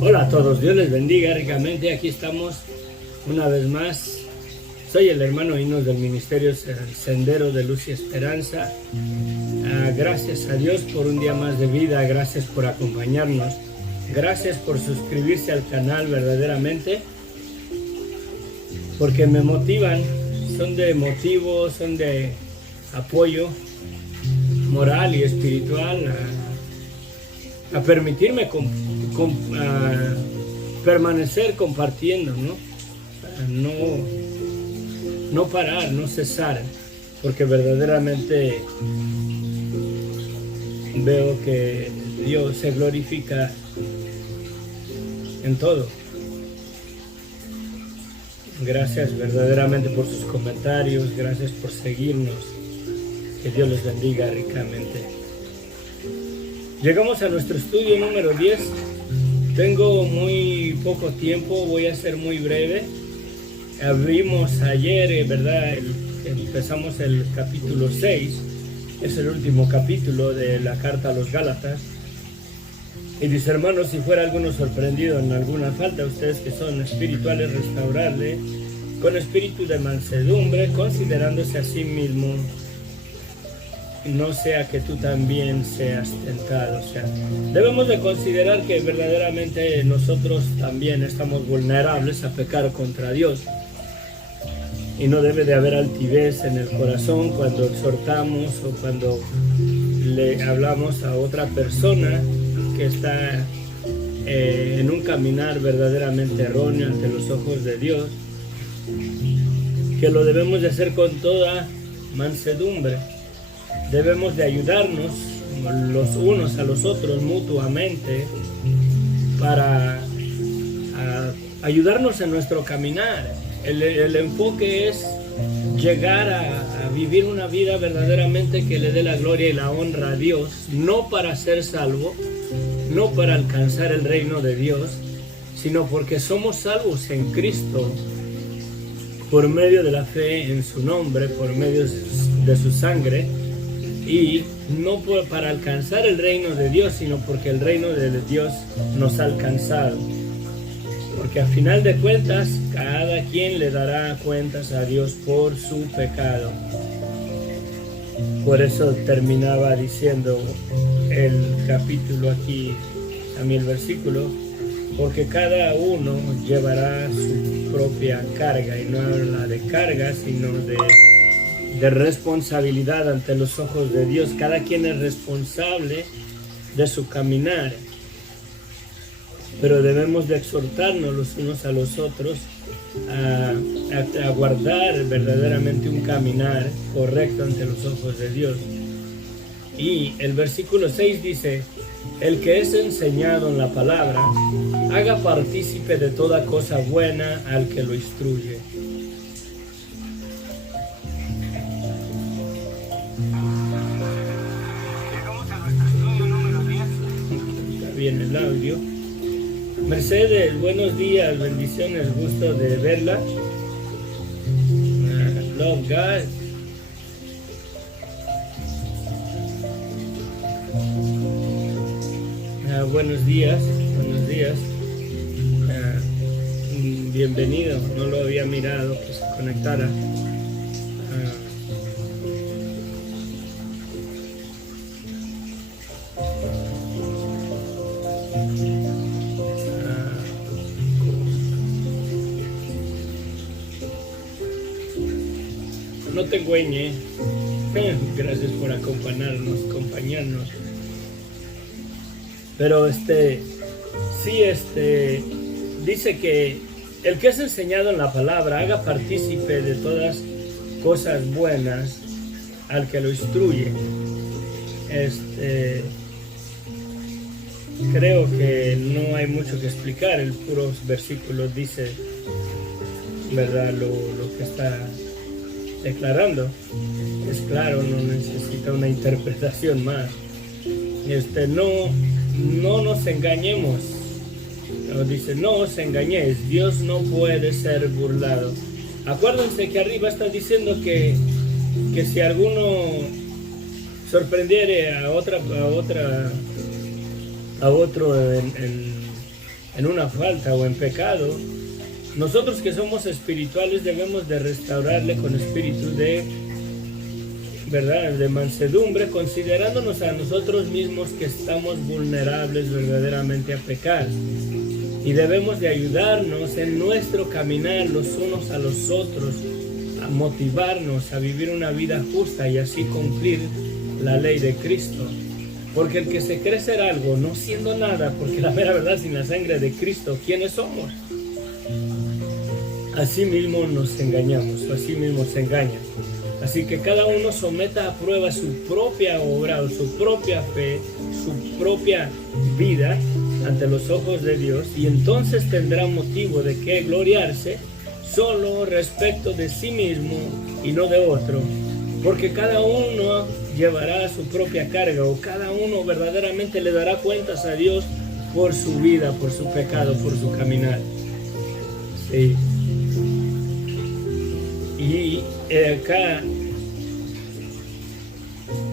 Hola a todos, Dios les bendiga ricamente. Aquí estamos una vez más. Soy el hermano Inos del Ministerio Sendero de Luz y Esperanza. Gracias a Dios por un día más de vida, gracias por acompañarnos, gracias por suscribirse al canal verdaderamente, porque me motivan, son de motivo, son de apoyo moral y espiritual a permitirme permanecer compartiendo, no parar, no cesar, porque verdaderamente veo que Dios se glorifica en todo. Gracias verdaderamente por sus comentarios, gracias por seguirnos, que Dios les bendiga ricamente. Llegamos a nuestro estudio número 10. Tengo muy poco tiempo, voy a ser muy breve. Abrimos ayer, ¿verdad? Empezamos el capítulo 6, es el último capítulo de la carta a los Gálatas. Y dice, hermanos, si fuera alguno sorprendido en alguna falta, ustedes que son espirituales, restaurarle con espíritu de mansedumbre, considerándose a sí mismo, no sea que tú también seas tentado. O sea, debemos de considerar que verdaderamente nosotros también estamos vulnerables a pecar contra Dios. Y no debe de haber altivez en el corazón cuando exhortamos o cuando le hablamos a otra persona que está en un caminar verdaderamente erróneo ante los ojos de Dios, que lo debemos de hacer con toda mansedumbre. Debemos de ayudarnos los unos a los otros mutuamente para ayudarnos en nuestro caminar. El enfoque es llegar a vivir una vida verdaderamente que le dé la gloria y la honra a Dios, no para ser salvo, no para alcanzar el reino de Dios, sino porque somos salvos en Cristo por medio de la fe en su nombre, por medio de su sangre, y no para alcanzar el reino de Dios, sino porque el reino de Dios nos ha alcanzado. Porque a final de cuentas, cada quien le dará cuentas a Dios por su pecado. Por eso terminaba diciendo el capítulo aquí, a mí el versículo, porque cada uno llevará su propia carga, y no habla de carga, sino de responsabilidad ante los ojos de Dios. Cada quien es responsable de su caminar, pero debemos de exhortarnos los unos a los otros a guardar verdaderamente un caminar correcto ante los ojos de Dios. Y el versículo 6 dice, el que es enseñado en la palabra, haga partícipe de toda cosa buena al que lo instruye. Llegamos a nuestro estudio número 10. Está bien el audio. Mercedes, buenos días, bendiciones, gusto de verla. Love God. Buenos días, buenos días. Bienvenido, no lo había mirado que se conectara. No te engueñe. Gracias por acompañarnos. Pero dice que el que es enseñado en la palabra haga partícipe de todas cosas buenas al que lo instruye. Creo que no hay mucho que explicar, el puro versículo dice, ¿verdad? Lo que está declarando es claro, no necesita una interpretación más. No nos engañemos. Dice, no os engañéis, Dios no puede ser burlado. Acuérdense que arriba está diciendo que si alguno sorprendiere a otro en una falta o en pecado, nosotros que somos espirituales debemos de restaurarle con espíritu de, ¿verdad?, de mansedumbre, considerándonos a nosotros mismos que estamos vulnerables verdaderamente a pecar. Y debemos de ayudarnos en nuestro caminar los unos a los otros, a motivarnos a vivir una vida justa y así cumplir la ley de Cristo. Porque el que se cree ser algo, no siendo nada, porque la mera verdad, sin la sangre de Cristo, ¿quiénes somos? Así mismo nos engañamos, o así mismo se engaña. Así que cada uno someta a prueba su propia obra, o su propia fe, su propia vida ante los ojos de Dios, y entonces tendrá motivo de que gloriarse solo respecto de sí mismo y no de otro, porque cada uno llevará su propia carga, o cada uno verdaderamente le dará cuentas a Dios por su vida, por su pecado, por su caminar. Sí. Y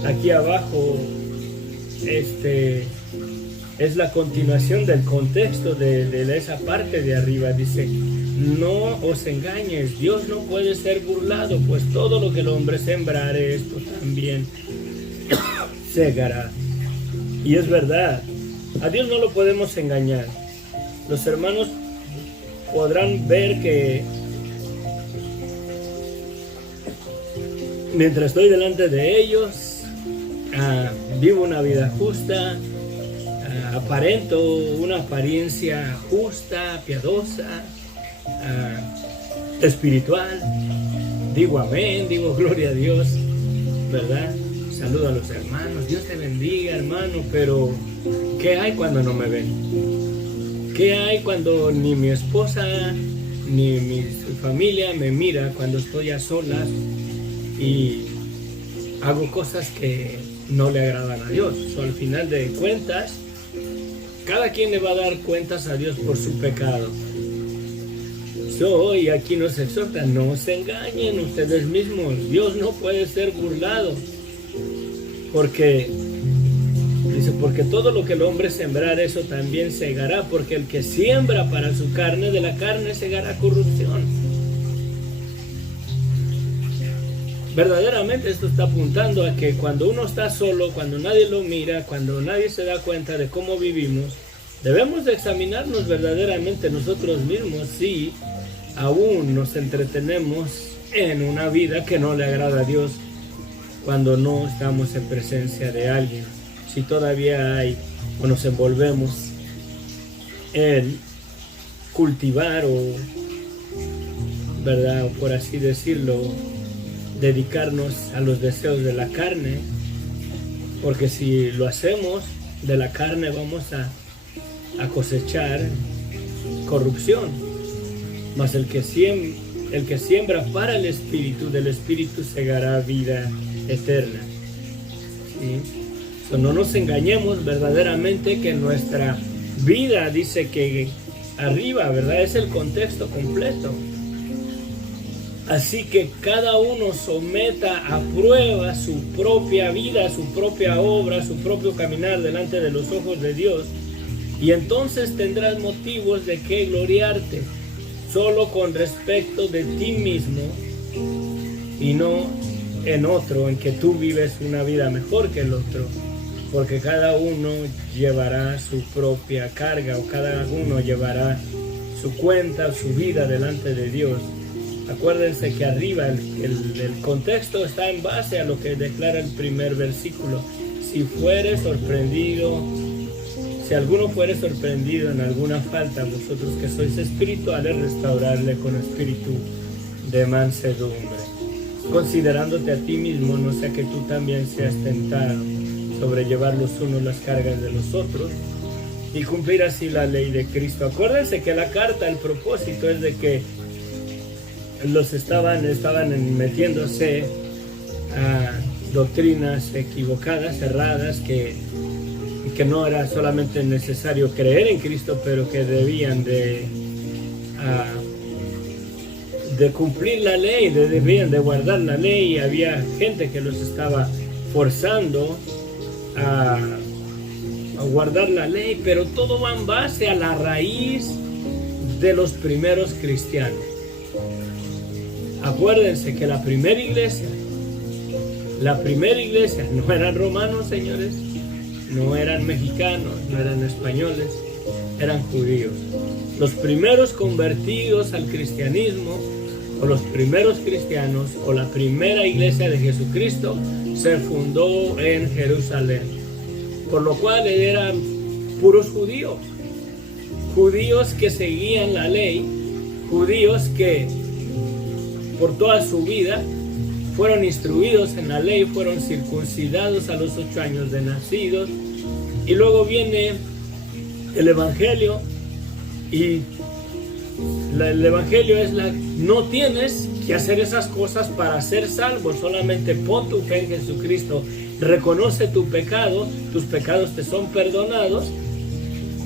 aquí abajo, es la continuación del contexto de esa parte de arriba. Dice, no os engañes, Dios no puede ser burlado, pues todo lo que el hombre sembrare, esto también segará. Y es verdad, a Dios no lo podemos engañar. Los hermanos podrán ver que mientras estoy delante de ellos, vivo una vida justa, aparento una apariencia justa, piadosa, espiritual. Digo amén, digo gloria a Dios, ¿verdad? Saludo a los hermanos, Dios te bendiga, hermano, pero ¿qué hay cuando no me ven? ¿Qué hay cuando ni mi esposa ni mi familia me mira cuando estoy a solas y hago cosas que no le agradan a Dios? Al final de cuentas, cada quien le va a dar cuentas a Dios por su pecado. Y aquí nos exhorta, no se engañen ustedes mismos, Dios no puede ser burlado, porque dice, porque todo lo que el hombre sembrar, eso también segará, porque el que siembra para su carne, de la carne segará corrupción. Verdaderamente esto está apuntando a que cuando uno está solo, cuando nadie lo mira, cuando nadie se da cuenta de cómo vivimos, debemos de examinarnos verdaderamente nosotros mismos si aún nos entretenemos en una vida que no le agrada a Dios cuando no estamos en presencia de alguien. Si todavía hay o nos envolvemos en cultivar o, ¿verdad?, o por así decirlo, dedicarnos a los deseos de la carne, porque si lo hacemos de la carne vamos a cosechar corrupción. Mas el que siembra para el Espíritu, del Espíritu segará vida eterna. ¿Sí? No nos engañemos verdaderamente que nuestra vida, dice que arriba, ¿verdad?, es el contexto completo. Así que cada uno someta a prueba su propia vida, su propia obra, su propio caminar delante de los ojos de Dios, y entonces tendrás motivos de que gloriarte solo con respecto de ti mismo y no en otro, en que tú vives una vida mejor que el otro, porque cada uno llevará su propia carga, o cada uno llevará su cuenta, su vida delante de Dios. Acuérdense que arriba el contexto está en base a lo que declara el primer versículo. Si alguno fuere sorprendido en alguna falta, vosotros que sois espirituales, restaurarle con espíritu de mansedumbre, considerándote a ti mismo, no sea que tú también seas tentado, sobrellevar los unos las cargas de los otros y cumplir así la ley de Cristo. Acuérdense que la carta, el propósito es de que estaban metiéndose a doctrinas equivocadas, erradas, que no era solamente necesario creer en Cristo, pero que debían de cumplir la ley, debían de guardar la ley, y había gente que los estaba forzando a guardar la ley, pero todo va en base a la raíz de los primeros cristianos. Acuérdense que la primera iglesia no eran romanos, señores, no eran mexicanos, no eran españoles, eran judíos. Los primeros convertidos al cristianismo, o los primeros cristianos, o la primera iglesia de Jesucristo, se fundó en Jerusalén, por lo cual eran puros judíos, judíos que seguían la ley, judíos que por toda su vida fueron instruidos en la ley, fueron circuncidados a los 8 años de nacidos, y luego viene el Evangelio, y el Evangelio es no tienes que hacer esas cosas para ser salvo, solamente pon tu fe en Jesucristo, reconoce tu pecado, tus pecados te son perdonados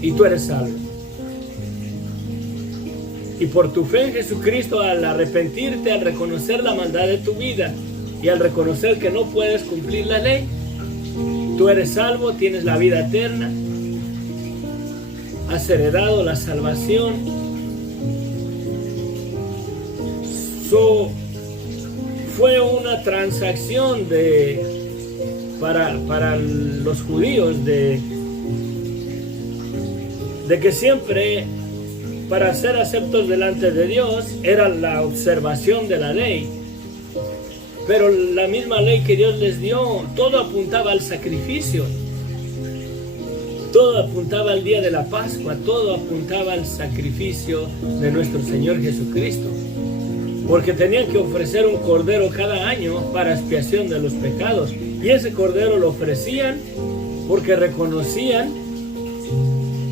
y tú eres salvo. Y por tu fe en Jesucristo, al arrepentirte, al reconocer la maldad de tu vida y al reconocer que no puedes cumplir la ley, tú eres salvo, tienes la vida eterna, has heredado la salvación. Fue una transacción para los judíos de que siempre, para ser aceptos delante de Dios, era la observación de la ley. Pero la misma ley que Dios les dio, todo apuntaba al sacrificio. Todo apuntaba al día de la Pascua, todo apuntaba al sacrificio de nuestro Señor Jesucristo. Porque tenían que ofrecer un cordero cada año para expiación de los pecados. Y ese cordero lo ofrecían porque reconocían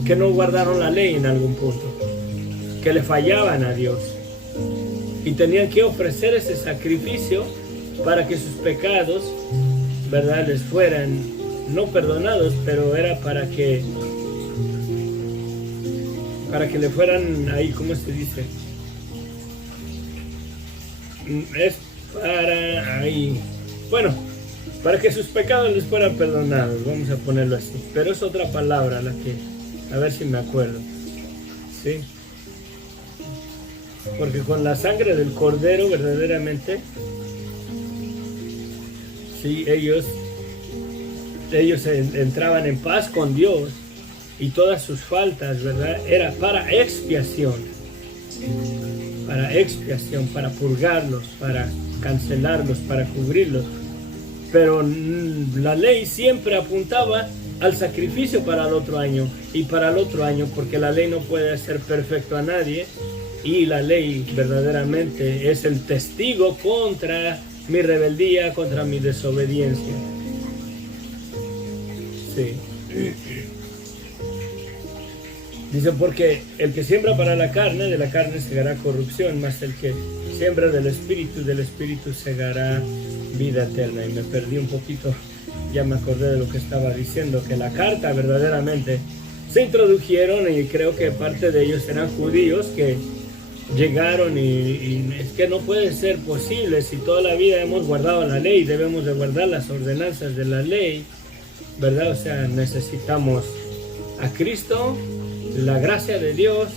que no guardaron la ley en algún punto, que le fallaban a Dios. Y tenían que ofrecer ese sacrificio para que sus pecados, ¿verdad?, les fueran no perdonados, pero era para que le fueran ahí, ¿cómo se dice? Es para ahí, bueno, para que sus pecados les fueran perdonados, vamos a ponerlo así. Pero es otra palabra la que, a ver si me acuerdo, ¿sí? Porque con la sangre del cordero verdaderamente, sí, ellos entraban en paz con Dios, y todas sus faltas, ¿verdad?, era para expiación, para purgarlos, para cancelarlos, para cubrirlos. Pero la ley siempre apuntaba al sacrificio para el otro año y para el otro año, porque la ley no puede hacer perfecto a nadie, y la ley verdaderamente es el testigo contra mi rebeldía, contra mi desobediencia. Sí. Dice, porque el que siembra para la carne, de la carne segará corrupción, mas el que siembra del Espíritu segará vida eterna. Y me perdí un poquito, ya me acordé de lo que estaba diciendo, que la carta verdaderamente se introdujeron, y creo que parte de ellos eran judíos que llegaron y es que no puede ser posible, si toda la vida hemos guardado la ley, debemos de guardar las ordenanzas de la ley, ¿verdad? O sea, necesitamos a Cristo, la gracia de Dios,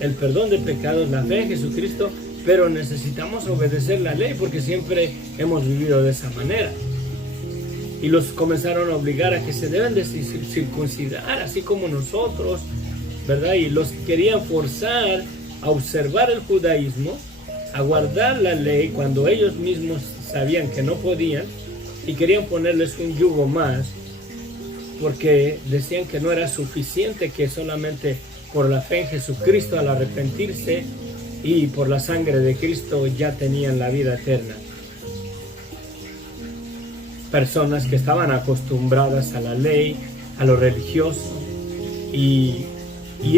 el perdón de pecados, la fe en Jesucristo, pero necesitamos obedecer la ley porque siempre hemos vivido de esa manera. Y los comenzaron a obligar a que se deben de circuncidar, así como nosotros, ¿verdad? Y los querían forzar a observar el judaísmo, a guardar la ley cuando ellos mismos sabían que no podían, y querían ponerles un yugo más, porque decían que no era suficiente, que solamente por la fe en Jesucristo, al arrepentirse y por la sangre de Cristo, ya tenían la vida eterna. Personas que estaban acostumbradas a la ley, a lo religioso, y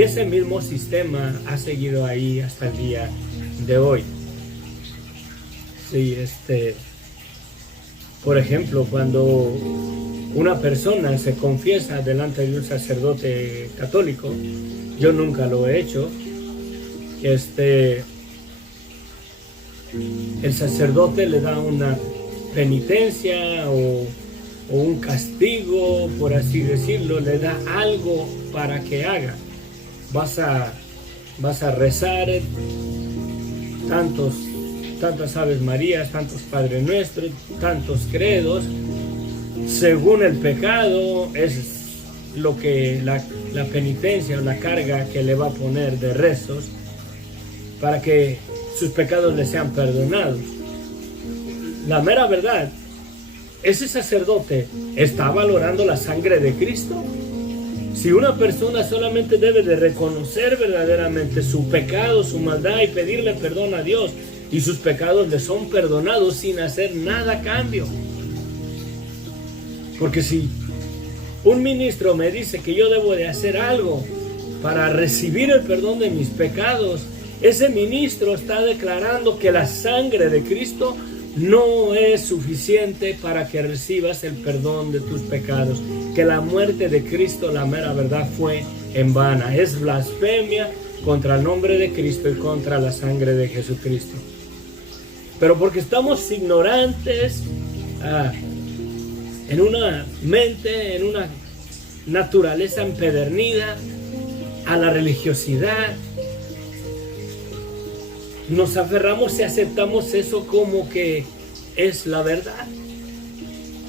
ese mismo sistema ha seguido ahí hasta el día de hoy. Sí, por ejemplo, cuando una persona se confiesa delante de un sacerdote católico, yo nunca lo he hecho, el sacerdote le da una penitencia o o un castigo, por así decirlo, le da algo para que haga. Vas a rezar tantas Aves Marías, tantos Padre Nuestros, tantos credos, según el pecado. Es lo que la penitencia o la carga que le va a poner de rezos para que sus pecados le sean perdonados. La mera verdad, ¿ese sacerdote está valorando la sangre de Cristo? Si una persona solamente debe de reconocer verdaderamente su pecado, su maldad y pedirle perdón a Dios, y sus pecados le son perdonados sin hacer nada a cambio. Porque si un ministro me dice que yo debo de hacer algo para recibir el perdón de mis pecados, ese ministro está declarando que la sangre de Cristo no es suficiente para que recibas el perdón de tus pecados, que la muerte de Cristo, la mera verdad, fue en vana. Es blasfemia contra el nombre de Cristo y contra la sangre de Jesucristo. Pero porque estamos ignorantes, en una mente, en una naturaleza empedernida a la religiosidad, nos aferramos y aceptamos eso como que es la verdad,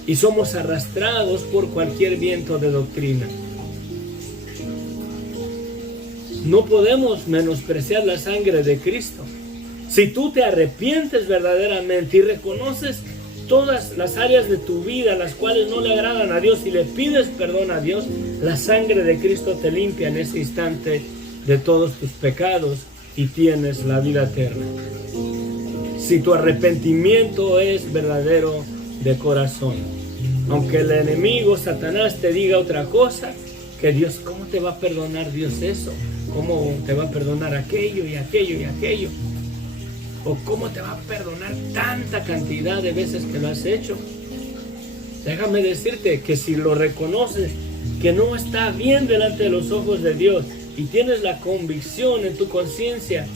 y somos arrastrados por cualquier viento de doctrina. No podemos menospreciar la sangre de Cristo. Si tú te arrepientes verdaderamente y reconoces todas las áreas de tu vida las cuales no le agradan a Dios y le pides perdón a Dios, la sangre de Cristo te limpia en ese instante de todos tus pecados y tienes la vida eterna. Si tu arrepentimiento es verdadero de corazón, aunque el enemigo Satanás te diga otra cosa, que Dios, ¿cómo te va a perdonar Dios eso? ¿Cómo te va a perdonar aquello y aquello y aquello? ¿O cómo te va a perdonar tanta cantidad de veces que lo has hecho? Déjame decirte que si lo reconoces que no está bien delante de los ojos de Dios y tienes la convicción en tu conciencia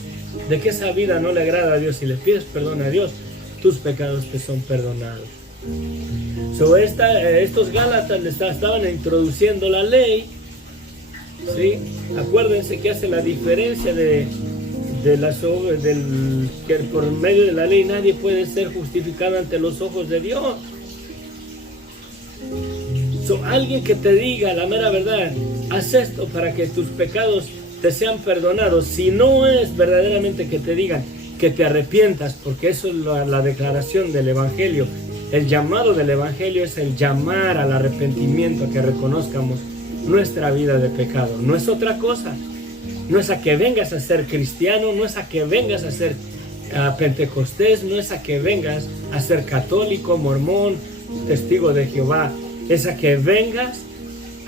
de que esa vida no le agrada a Dios y le pides perdón a Dios, tus pecados te son perdonados. Estos Gálatas estaban introduciendo la ley, ¿sí? Acuérdense que hace la diferencia que por medio de la ley nadie puede ser justificado ante los ojos de Dios. Alguien que te diga la mera verdad, haz esto para que tus pecados te sean perdonados, si no es verdaderamente que te digan que te arrepientas, porque eso es la declaración del Evangelio. El llamado del Evangelio es el llamar al arrepentimiento, a que reconozcamos nuestra vida de pecado. No es otra cosa. No es a que vengas a ser cristiano, no es a que vengas a ser pentecostés, no es a que vengas a ser católico, mormón, testigo de Jehová. Es a que vengas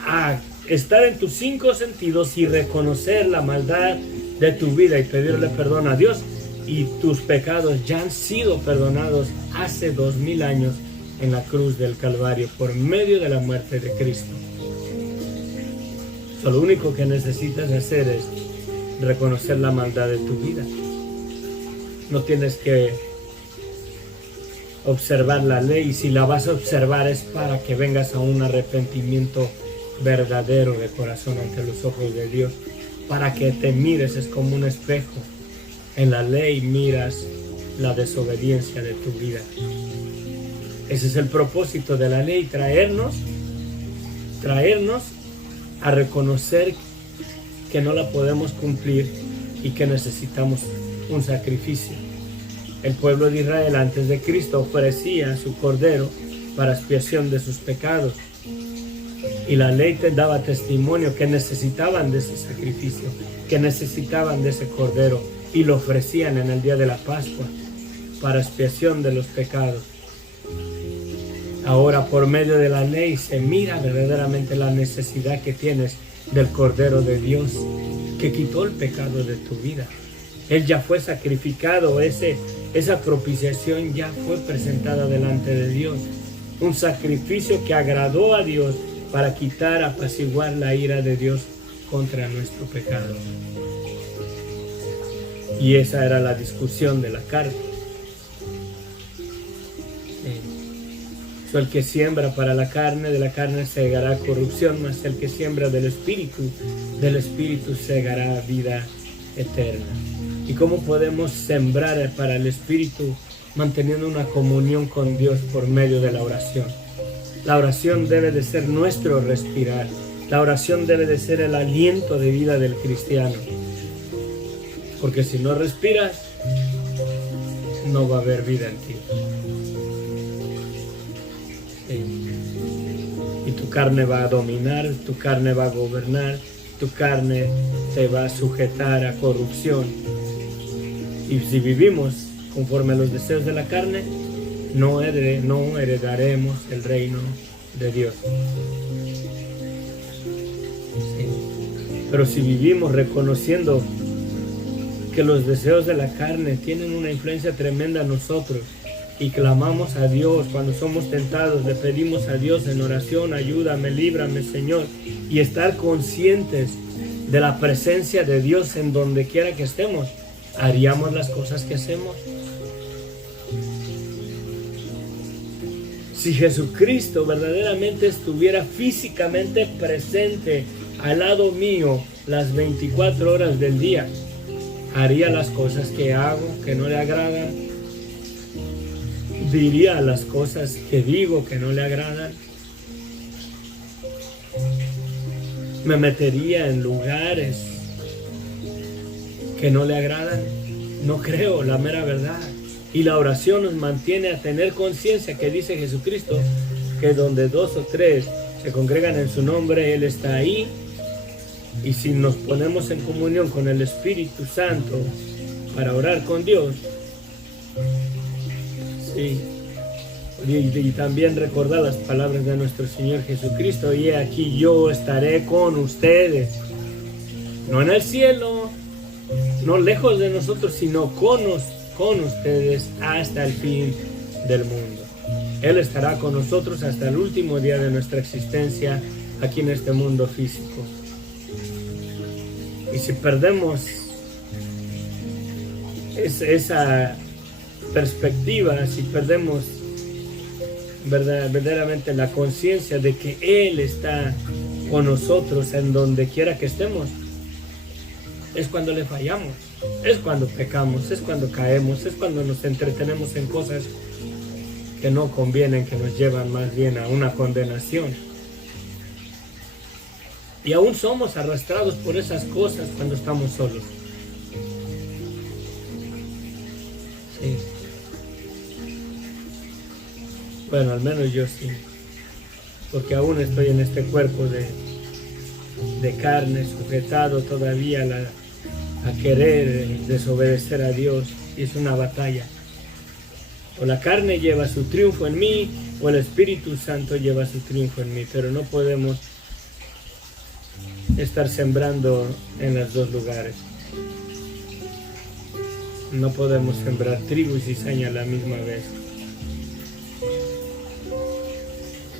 a estar en tus 5 sentidos y reconocer la maldad de tu vida y pedirle perdón a Dios. Y tus pecados ya han sido perdonados hace 2000 años en la cruz del Calvario por medio de la muerte de Cristo. Lo único que necesitas hacer es reconocer la maldad de tu vida. No tienes que observar la ley. Si la vas a observar es para que vengas a un arrepentimiento verdadero de corazón ante los ojos de Dios, para que te mires. Es como un espejo. En la ley miras la desobediencia de tu vida. Ese es el propósito de la ley, traernos a reconocer que no la podemos cumplir y que necesitamos un sacrificio. El pueblo de Israel antes de Cristo ofrecía su cordero para expiación de sus pecados, y la ley te daba testimonio que necesitaban de ese sacrificio, que necesitaban de ese cordero, y lo ofrecían en el día de la Pascua para expiación de los pecados. Ahora, por medio de la ley se mira verdaderamente la necesidad que tienes del Cordero de Dios, que quitó el pecado de tu vida. Él ya fue sacrificado, esa propiciación ya fue presentada delante de Dios. Un sacrificio que agradó a Dios para quitar, apaciguar la ira de Dios contra nuestro pecado. Y esa era la discusión de la carta. El que siembra para la carne, de la carne segará corrupción, mas el que siembra del Espíritu segará vida eterna. ¿Y cómo podemos sembrar para el Espíritu? Manteniendo una comunión con Dios por medio de la oración. La oración debe de ser nuestro respirar. La oración debe de ser el aliento de vida del cristiano. Porque si no respiras, no va a haber vida en ti. Y tu carne va a dominar, tu carne va a gobernar, tu carne te va a sujetar a corrupción. Y si vivimos conforme a los deseos de la carne, no heredaremos el reino de Dios. Sí. Pero si vivimos reconociendo que los deseos de la carne tienen una influencia tremenda en nosotros, y clamamos a Dios cuando somos tentados, le pedimos a Dios en oración, ayúdame, líbrame, Señor, y estar conscientes de la presencia de Dios en donde quiera que estemos, ¿haríamos las cosas que hacemos? Si Jesucristo verdaderamente estuviera físicamente presente al lado mío las 24 horas del día, ¿haría las cosas que hago que no le agradan? ¿Diría las cosas que digo que no le agradan? ¿Me metería en lugares que no le agradan? No creo, la mera verdad. Y la oración nos mantiene a tener conciencia que dice Jesucristo que donde 2 o 3 se congregan en su nombre, Él está ahí. Y si nos ponemos en comunión con el Espíritu Santo para orar con Dios, sí. Y también recordar las palabras de nuestro Señor Jesucristo: y aquí yo estaré con ustedes, no en el cielo, no lejos de nosotros, sino con ustedes hasta el fin del mundo. Él estará con nosotros hasta el último día de nuestra existencia aquí en este mundo físico. Y si perdemos esa perspectiva, si perdemos verdaderamente la conciencia de que Él está con nosotros en donde quiera que estemos, es cuando le fallamos, es cuando pecamos, es cuando caemos, es cuando nos entretenemos en cosas que no convienen, que nos llevan más bien a una condenación. Y aún somos arrastrados por esas cosas cuando estamos solos. Sí. Bueno, al menos yo sí. Porque aún estoy en este cuerpo de carne, sujetado todavía a querer desobedecer a Dios. Y es una batalla. O la carne lleva su triunfo en mí, o el Espíritu Santo lleva su triunfo en mí. Pero no podemos estar sembrando en los dos lugares. No podemos sembrar trigo y cizaña a la misma vez.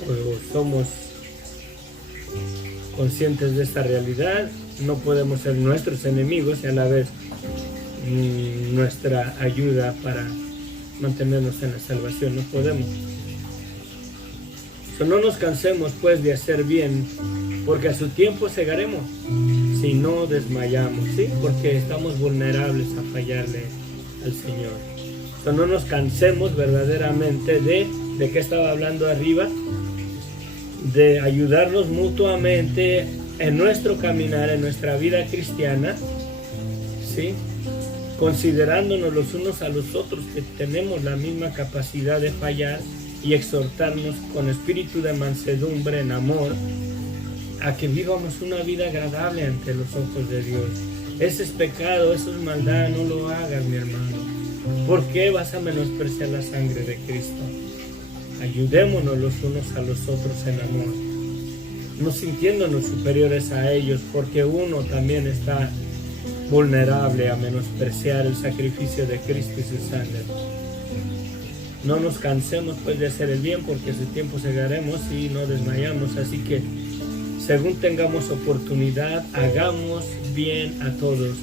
O somos conscientes de esta realidad, no podemos ser nuestros enemigos y a la vez nuestra ayuda para mantenernos en la salvación. No podemos. No nos cansemos pues de hacer bien, porque a su tiempo segaremos si no desmayamos, ¿sí? Porque estamos vulnerables a fallarle al Señor. No nos cansemos verdaderamente de qué estaba hablando arriba, de ayudarnos mutuamente en nuestro caminar, en nuestra vida cristiana, ¿sí? Considerándonos los unos a los otros que tenemos la misma capacidad de fallar, y exhortarnos con espíritu de mansedumbre en amor a que vivamos una vida agradable ante los ojos de Dios. Ese es pecado, eso es maldad, no lo hagas, mi hermano. ¿Por qué vas a menospreciar la sangre de Cristo? Ayudémonos los unos a los otros en amor, no sintiéndonos superiores a ellos, porque uno también está vulnerable a menospreciar el sacrificio de Cristo y su sangre. No nos cansemos pues de hacer el bien, porque a su tiempo segaremos y no desmayamos. Así que, según tengamos oportunidad, hagamos bien a todos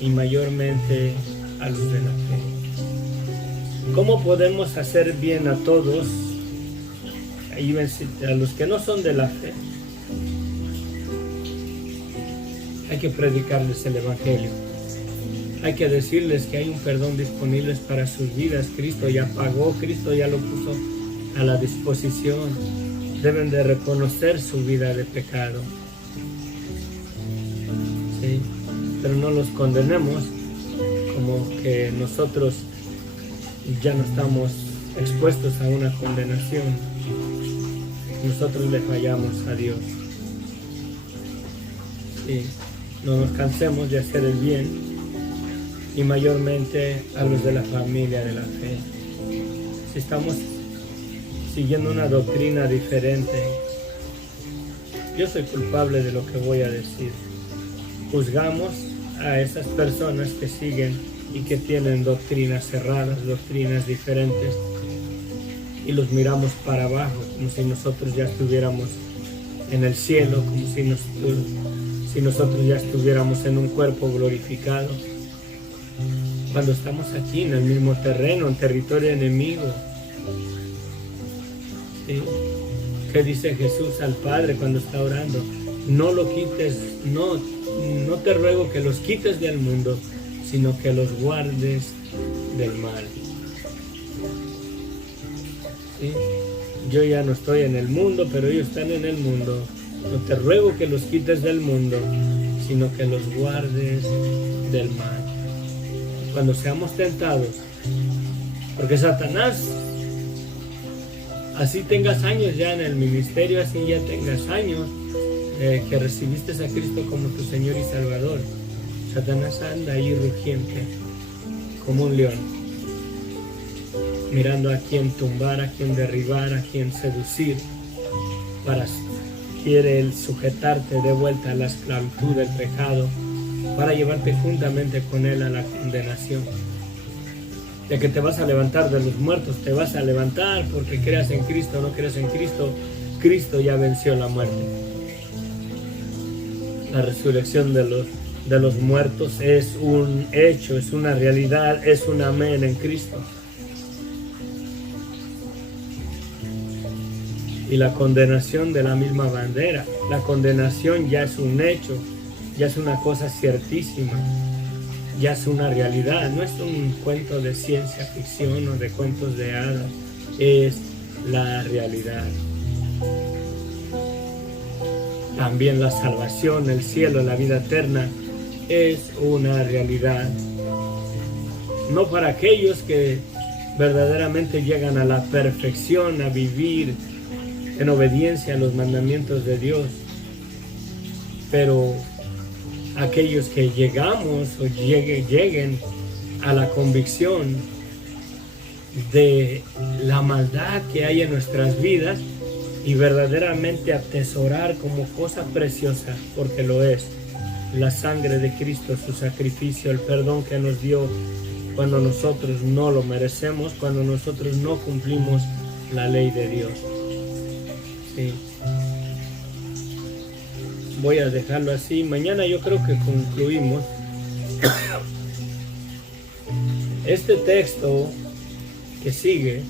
y mayormente a los de la fe. ¿Cómo podemos hacer bien a todos a los que no son de la fe, hay que predicarles el Evangelio. Hay que decirles que hay un perdón disponible para sus vidas. Cristo ya pagó, Cristo ya lo puso a la disposición. Deben de reconocer su vida de pecado. ¿Sí? Pero no los condenemos como que nosotros ya no estamos expuestos a una condenación. Nosotros le fallamos a Dios. Sí. No nos cansemos de hacer el bien, y mayormente a los de la familia de la fe. Si estamos siguiendo una doctrina diferente, yo soy culpable de lo que voy a decir. Juzgamos a esas personas que siguen y que tienen doctrinas cerradas, doctrinas diferentes, y los miramos para abajo, como si nosotros ya estuviéramos en el cielo, como si nosotros ya estuviéramos en un cuerpo glorificado, cuando estamos aquí en el mismo terreno, en territorio enemigo. ¿Sí? ¿Qué dice Jesús al Padre cuando está orando? No lo quites, no te ruego que los quites del mundo, sino que los guardes del mal. ¿Sí? Yo ya no estoy en el mundo, pero ellos están en el mundo. No te ruego que los quites del mundo, sino que los guardes del mal. Cuando seamos tentados, porque Satanás, así tengas años ya en el ministerio, así ya tengas años que recibiste a Cristo como tu Señor y Salvador, Satanás anda ahí rugiente como un león, mirando a quién tumbar, a quién derribar, a quién seducir, quiere él sujetarte de vuelta a la esclavitud del pecado, para llevarte juntamente con él a la condenación. De que te vas a levantar de los muertos, te vas a levantar porque creas en Cristo o no creas en Cristo, Cristo ya venció la muerte. La resurrección de los muertos es un hecho, es una realidad, es un amén en Cristo. Y la condenación de la misma bandera, la condenación ya es un hecho, ya es una cosa ciertísima, ya es una realidad, no es un cuento de ciencia ficción o de cuentos de hadas, es la realidad. También la salvación, el cielo, la vida eterna es una realidad. No para aquellos que verdaderamente llegan a la perfección, a vivir en obediencia a los mandamientos de Dios, pero aquellos que llegamos o lleguen a la convicción de la maldad que hay en nuestras vidas y verdaderamente atesorar como cosa preciosa, porque lo es, la sangre de Cristo, su sacrificio, el perdón que nos dio cuando nosotros no lo merecemos, cuando nosotros no cumplimos la ley de Dios. Sí. Voy a dejarlo así. Mañana yo creo que concluimos. Este texto que sigue,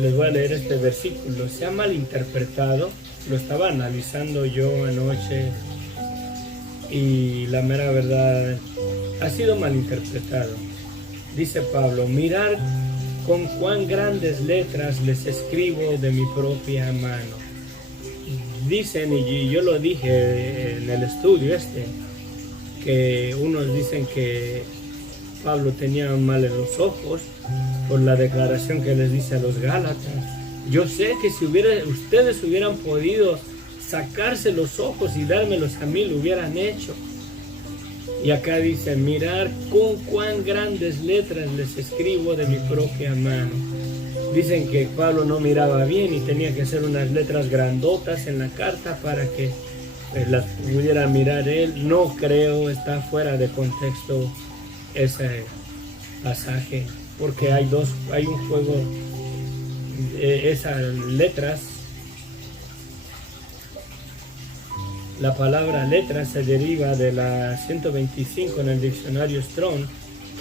les voy a leer este versículo. Se ha malinterpretado. Lo estaba analizando yo anoche y la mera verdad ha sido malinterpretado. Dice Pablo: mirad con cuán grandes letras les escribo de mi propia mano. Dicen, y yo lo dije en el estudio que unos dicen que Pablo tenía mal en los ojos por la declaración que les dice a los Gálatas. Yo sé que si ustedes hubieran podido sacarse los ojos y dármelos a mí, lo hubieran hecho. Y acá dice: mirar con cuán grandes letras les escribo de mi propia mano. Dicen que Pablo no miraba bien y tenía que hacer unas letras grandotas en la carta para que las pudiera mirar él. No creo, está fuera de contexto ese pasaje, porque hay un juego, esas letras. La palabra letra se deriva de la 125 en el diccionario Strong,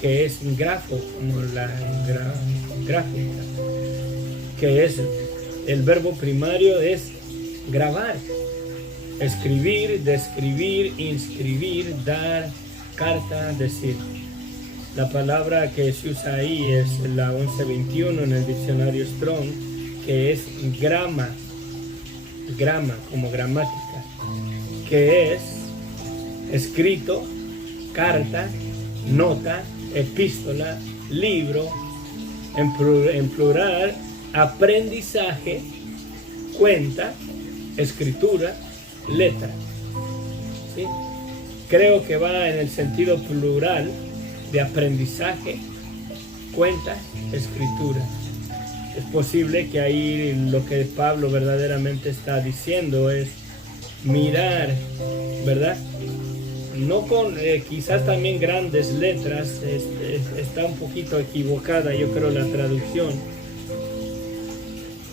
que es grafo, como la gráfica. que es el verbo primario, es grabar. Escribir, describir, inscribir, dar, carta, decir. La palabra que se usa ahí es la 1121 en el diccionario Strong, que es grama, como gramática, que es escrito, carta, nota, epístola, libro, en plural, aprendizaje, cuenta, escritura, letra. ¿Sí? Creo que va en el sentido plural de aprendizaje, cuenta, escritura. Es posible que ahí lo que Pablo verdaderamente está diciendo es mirar, ¿verdad? No con quizás también grandes letras, está un poquito equivocada yo creo la traducción,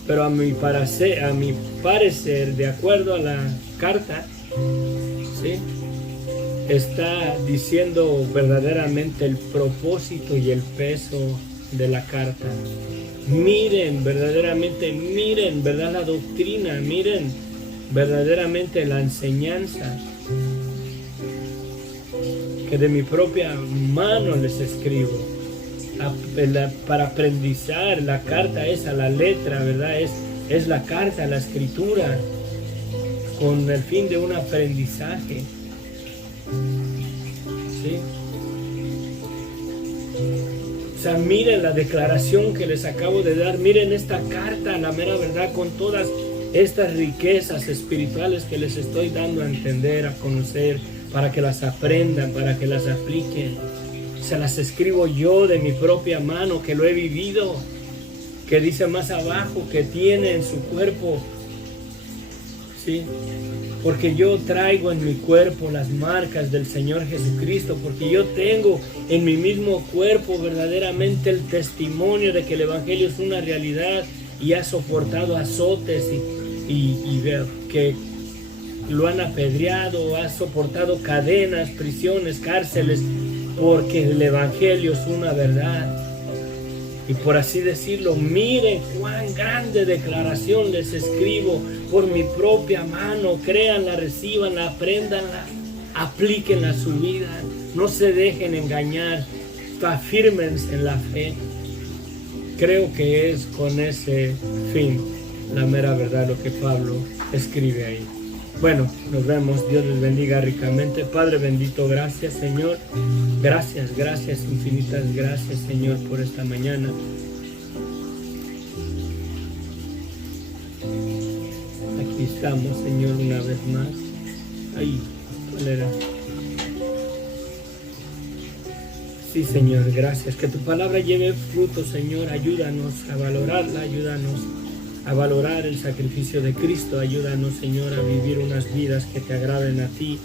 pero a mi parecer, de acuerdo a la carta, ¿sí?, está diciendo verdaderamente el propósito y el peso de la carta. Miren verdaderamente, ¿verdad?, la doctrina, miren verdaderamente la enseñanza que de mi propia mano les escribo. Para aprendizar, la carta esa, la letra, ¿verdad?, es la carta, la escritura, con el fin de un aprendizaje. ¿Sí? O sea, miren la declaración que les acabo de dar, miren esta carta, la mera verdad, con todas estas riquezas espirituales que les estoy dando a entender, a conocer, para que las aprendan, para que las apliquen. Se las escribo yo de mi propia mano, que lo he vivido, que dice más abajo, que tiene en su cuerpo, ¿sí?, porque yo traigo en mi cuerpo las marcas del Señor Jesucristo, porque yo tengo en mi mismo cuerpo verdaderamente el testimonio de que el Evangelio es una realidad y ha soportado azotes y que lo han apedreado, ha soportado cadenas, prisiones, cárceles, porque el Evangelio es una verdad. Y por así decirlo, miren cuán grande declaración les escribo por mi propia mano. Créanla, recíbanla, apréndanla, aplíquenla a su vida. No se dejen engañar, afírmense en la fe. Creo que es con ese fin la mera verdad lo que Pablo escribe ahí. Bueno, nos vemos. Dios les bendiga ricamente. Padre bendito, gracias, Señor. Gracias, infinitas gracias, Señor, por esta mañana. Aquí estamos, Señor, una vez más. Ay, ¿cuál era? Sí, Señor, gracias. Que tu palabra lleve fruto, Señor. Ayúdanos a valorarla, ayúdanos a valorar el sacrificio de Cristo. Ayúdanos, Señor, a vivir unas vidas que te agraden a ti.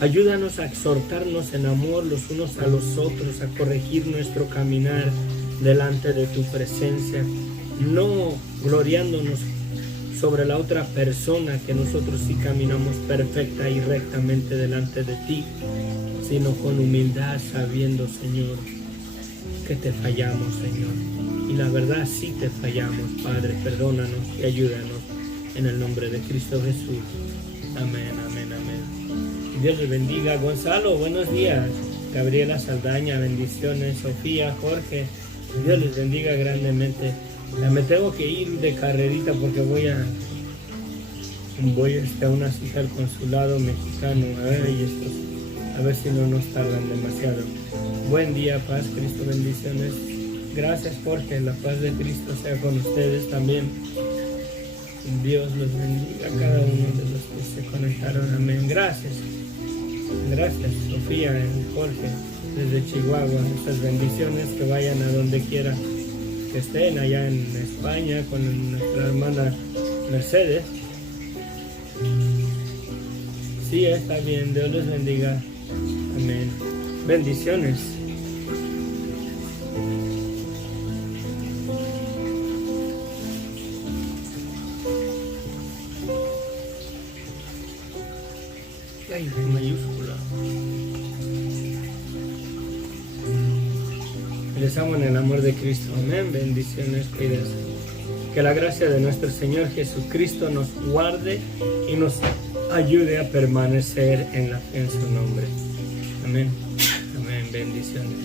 Ayúdanos a exhortarnos en amor los unos a los otros, a corregir nuestro caminar delante de tu presencia, no gloriándonos sobre la otra persona, que nosotros sí caminamos perfecta y rectamente delante de ti, sino con humildad, sabiendo, Señor, que te fallamos, Señor. Y la verdad sí te fallamos, Padre. Perdónanos y ayúdanos en el nombre de Cristo Jesús. Amén, amén, amén. Dios les bendiga. Gonzalo, buenos días. Gabriela Saldaña, bendiciones. Sofía, Jorge, Dios les bendiga grandemente. Ya me tengo que ir de carrerita porque voy a una cita al consulado mexicano. A ver si no nos tardan demasiado. Buen día, paz, Cristo, bendiciones. Gracias, Jorge. La paz de Cristo sea con ustedes también. Dios los bendiga a cada uno de los que se conectaron. Amén. Gracias. Gracias, Sofía y Jorge, desde Chihuahua. Estas bendiciones que vayan a donde quiera que estén, allá en España con nuestra hermana Mercedes. Sí, está bien. Dios les bendiga. Amén. Bendiciones. Ay, mayúscula. Les amo en el amor de Cristo. Amén. Bendiciones, cuídense. Que la gracia de nuestro Señor Jesucristo nos guarde y nos ayude a permanecer en su nombre. Amén. Amén. Bendiciones.